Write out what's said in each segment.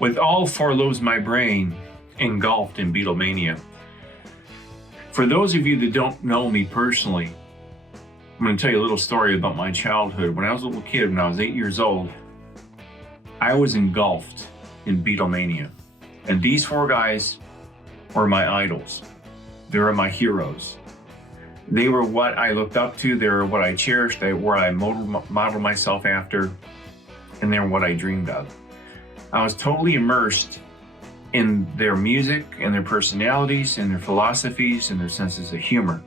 With all four lobes of my brain engulfed in Beatlemania. For those of you that don't know me personally, I'm going to tell you a little story about my childhood. When I was a little kid, when I was 8 years old, I was engulfed in Beatlemania. And these four guys were my idols. They were my heroes. They were what I looked up to. They were what I cherished. They were what I modeled myself after. And they were what I dreamed of. I was totally immersed in their music and their personalities and their philosophies and their senses of humor.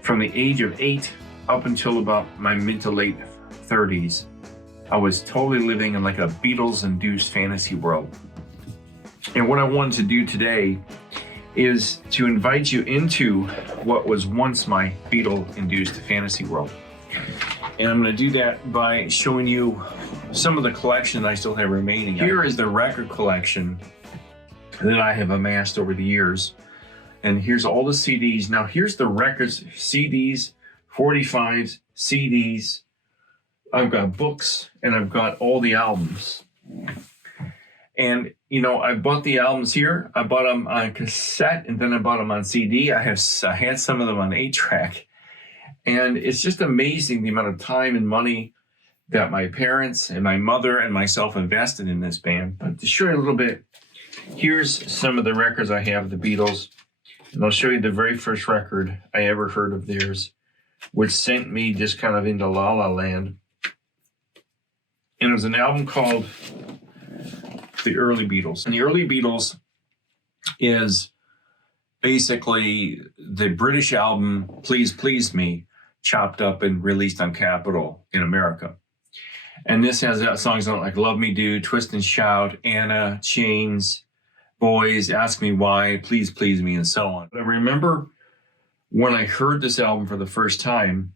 From the age of 8 up until about my mid to late 30s, I was totally living in like a Beatles-induced fantasy world. And what I wanted to do today is to invite you into what was once my Beatle-induced fantasy world. And I'm going to do that by showing you some of the collection that I still have remaining. Here is the record collection that I have amassed over the years. And here's all the CDs. Now here's the records, CDs, 45s, CDs. I've got books and I've got all the albums. And you know, I bought the albums here. I bought them on cassette and then I bought them on CD. I had some of them on 8-track. And it's just amazing the amount of time and money that my parents and my mother and myself invested in this band. But to show you a little bit, here's some of the records I have of the Beatles. And I'll show you the very first record I ever heard of theirs, which sent me just kind of into La La Land. And it was an album called The Early Beatles. And the Early Beatles is basically the British album Please Please Me, chopped up and released on Capitol in America. And this has songs on like Love Me Do, Twist and Shout, Anna, Chains, Boys, Ask Me Why, Please Please Me, and so on. But I remember when I heard this album for the first time,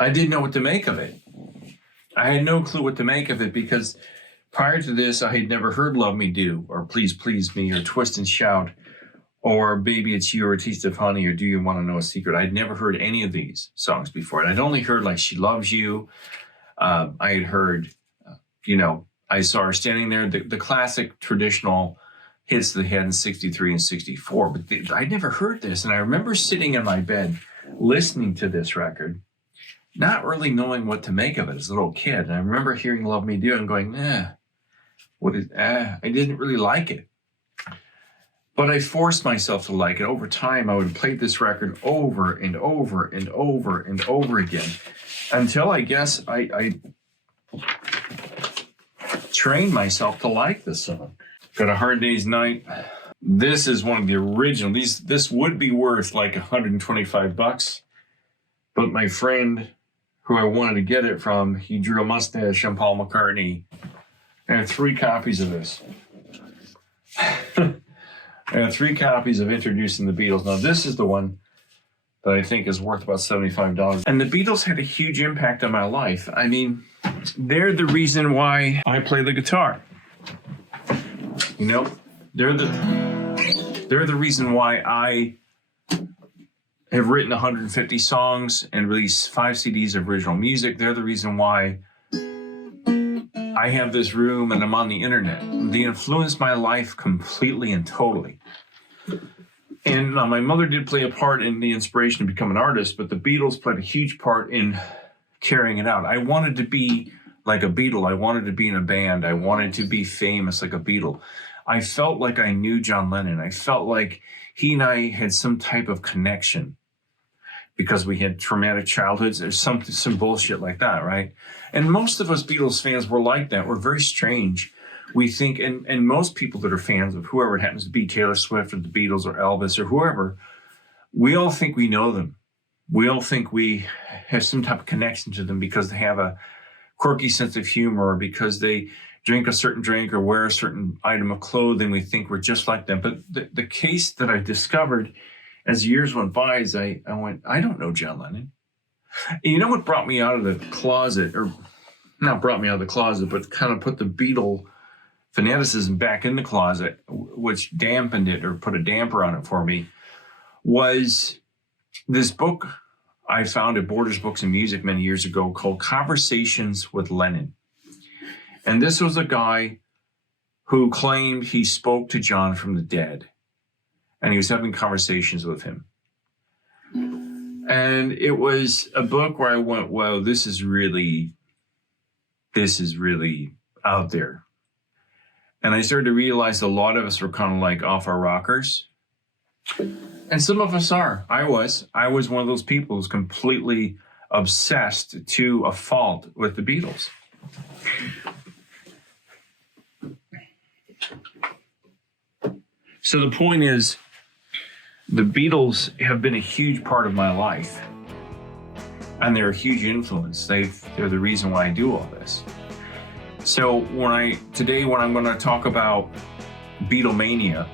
I didn't know what to make of it. I had no clue what to make of it because prior to this, I had never heard Love Me Do, or Please Please Me, or Twist and Shout, or Baby It's You, or Taste of Honey, or Do You Want to Know a Secret. I'd never heard any of these songs before. I'd only heard like She Loves You. I had heard, I Saw Her Standing There, the classic traditional hits that they had in 63 and 64. But I'd never heard this. And I remember sitting in my bed listening to this record, not really knowing what to make of it as a little kid. And I remember hearing Love Me Do and going, I didn't really like it. But I forced myself to like it. Over time, I would play this record over and over and over and over again until I guess I trained myself to like this song. Got a Hard Day's Night. This is one of the original. This would be worth like $125, but my friend who I wanted to get it from, he drew a mustache on Paul McCartney. I have 3 copies of this. I have 3 copies of Introducing the Beatles. Now, this is the one that I think is worth about $75. And the Beatles had a huge impact on my life. I mean, they're the reason why I play the guitar. You know, they're the reason why I have written 150 songs and released 5 CDs of original music. They're the reason why I have this room and I'm on the internet. They influenced my life completely and totally. And my mother did play a part in the inspiration to become an artist, but the Beatles played a huge part in carrying it out. I wanted to be like a Beatle. I wanted to be in a band. I wanted to be famous like a Beatle. I felt like I knew John Lennon. I felt like he and I had some type of connection because we had traumatic childhoods or some bullshit like that, right? And most of us Beatles fans were like that. We're very strange. We think, and most people that are fans of whoever it happens to be, Taylor Swift or the Beatles or Elvis or whoever, we all think we know them. We all think we have some type of connection to them because they have a quirky sense of humor or because they drink a certain drink or wear a certain item of clothing. We think we're just like them. But the case that I discovered as years went by is I went, I don't know John Lennon. And you know what brought me out of the closet, or not brought me out of the closet, but kind of put the Beatle fanaticism back in the closet, which dampened it or put a damper on it for me, was this book I found at Borders Books and Music many years ago called Conversations with Lennon. And this was a guy who claimed he spoke to John from the dead, and he was having conversations with him. And it was a book where I went, "Wow, this is really out there." And I started to realize a lot of us were kind of like off our rockers. And some of us are. I was one of those people who's completely obsessed to a fault with the Beatles. So the point is, the Beatles have been a huge part of my life. And they're a huge influence. They're the reason why I do all this. So today when I'm going to talk about Beatlemania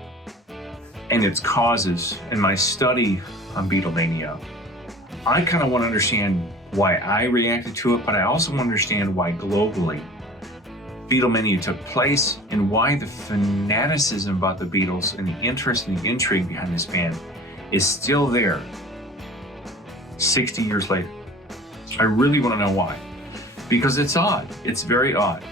and its causes and my study on Beatlemania, I kind of want to understand why I reacted to it, but I also want to understand why globally Beatlemania took place and why the fanaticism about the Beatles and the interest and the intrigue behind this band is still there 60 years later. I really want to know why, because it's odd. It's very odd.